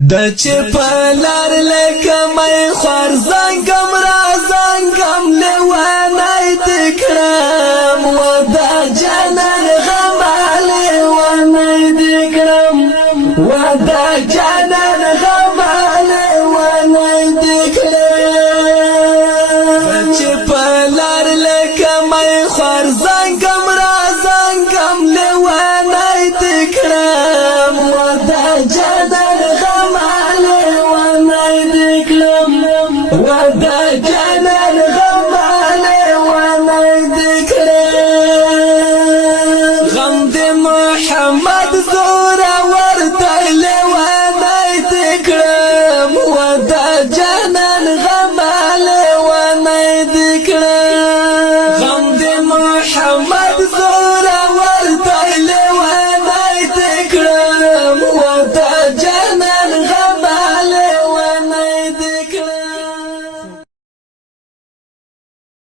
د چې پلار لکه مې خور زنګم را زنګم لیوانای دکرم و دا جانان غم لیوانای دکرم و دا جانان